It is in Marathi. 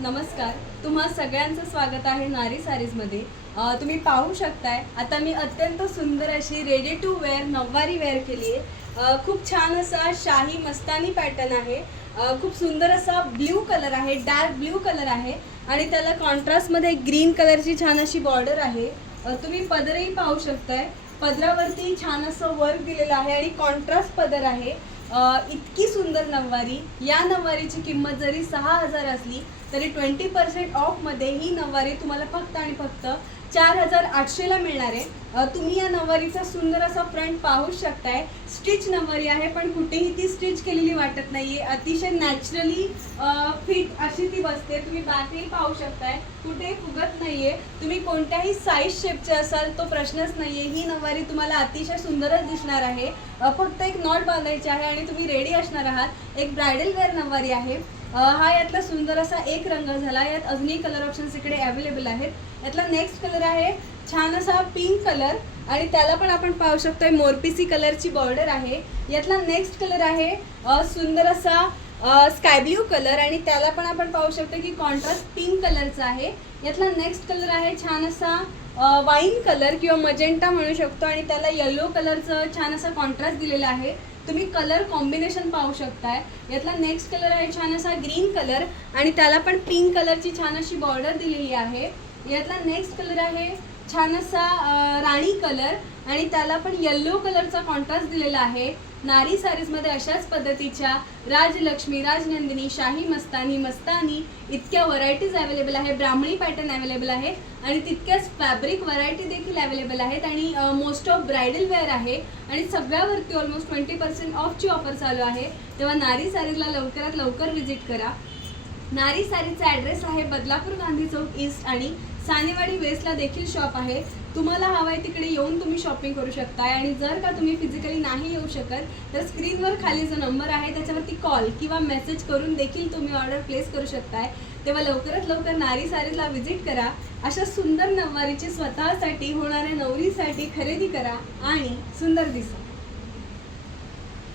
नमस्कार. तुम्हा सगळ्यांचं स्वागत आहे नारी सारीजमध्ये. तुम्ही पाहू शकताय आता मी अत्यंत सुंदर अशी ready to wear nauvari wear केली आहे. खूप छान असा शाही मस्तानी पॅटर्न आहे. खूप सुंदर असा ब्ल्यू कलर आहे डार्क ब्ल्यू कलर आहे. आणि त्याला कॉन्ट्रास्टमध्ये ग्रीन कलरची छान अशी बॉर्डर आहे. तुम्ही पदरही पाहू शकताय. पदरावरती छान असं वर्क दिलेलं आहे आणि कॉन्ट्रास्ट पदर आहे. इतकी सुंदर नववारी या नववारीची किंमत जरी सहा हजार असली तरी ट्वेंटी पर्सेंट ऑफमध्ये ही नऊवारी तुम्हाला फक्त आणि फक्त चार हजार आठशेला मिळणार आहे. तुम्ही या नऊवारीचा सुंदर असा फ्रंट पाहू शकताय. स्टिच नऊवारी आहे पण कुठेही ती स्टिच केलेली वाटत नाहीये. अतिशय नॅचरली फिट अशी ती बसते. तुम्ही बॅकही पाहू शकताय. कुठेही फुगत नाहीये. तुम्ही कोणत्याही साईज शेपचे असाल तो प्रश्नच नाहीये. ही नऊवारी तुम्हाला अतिशय सुंदरच दिसणार आहे. फक्त एक नॉट बांधायची आहे आणि तुम्ही रेडी असणार आहात. एक ब्रायडल वेअर नऊवारी आहे. हा यातला सुंदर असा एक रंग झाला. यात अजूनही कलर ऑप्शन्स इकडे अवेलेबल आहेत. यातला नेक्स्ट कलर आहे छान असा पिंक कलर आणि त्याला पण आपण पाहू शकतोय मोरपिसी कलरची बॉर्डर आहे. यातला नेक्स्ट कलर आहे सुंदर असा स्काय ब्ल्यू कलर आणि त्याला पण आपण पाहू शकतो की कॉन्ट्रास्ट पिंक कलरचा आहे. यातला नेक्स्ट कलर आहे छान असा वाईन कलर किंवा मजेंटा म्हणू शकतो आणि त्याला येलो कलरचं छान असा कॉन्ट्रास्ट दिलेला आहे. तुम्ही कलर कॉम्बिनेशन पाहू शकताय. यातला नेक्स्ट कलर आहे छान असा ग्रीन कलर आणि त्याला पण पिंक कलरची छान अशी बॉर्डर दिलेली आहे. यातला नेक्स्ट कलर आहे छान असा राणी कलर आणि त्याला पण येल्लो कलरचा कॉन्ट्रास्ट दिलेला आहे. नारी सारीजमध्ये अशाच पद्धतीच्या राजलक्ष्मी राजनंदिनी शाही मस्तानी मस्तानी इतक्या व्हरायटीज अवेलेबल आहे ब्राह्मणी पॅटर्न अवेलेबल आहे आणि तितक्याच फॅब्रिक व्हरायटी देखील अवेलेबल आहेत. आणि मोस्ट ऑफ ब्रायडल वेअर आहे. आणि सगळ्यावरती ऑलमोस्ट ट्वेंटी पर्सेंट ऑफची ऑफर चालू आहे. तेव्हा नारी सारीजला लवकरात लवकर व्हिजिट करा. नारी सारीचा ॲड्रेस आहे बदलापूर गांधी चौक ईस्ट आणि सानेवाडी वेस्टला देखील शॉप आहे. तुम्हाला हवं आहे तिकडे येऊन तुम्ही शॉपिंग करू शकताय आणि जर का तुम्ही फिजिकली नाही येऊ शकत तर स्क्रीनवर खाली जो नंबर आहे त्याच्यावरती कॉल किंवा मेसेज करून देखील तुम्ही ऑर्डर प्लेस करू शकताय. तेव्हा लवकरात लवकर नारी सारीला व्हिजिट करा. अशा सुंदर नऊवारीची स्वतःसाठी होणाऱ्या नवरीसाठी खरेदी करा आणि सुंदर दिसा.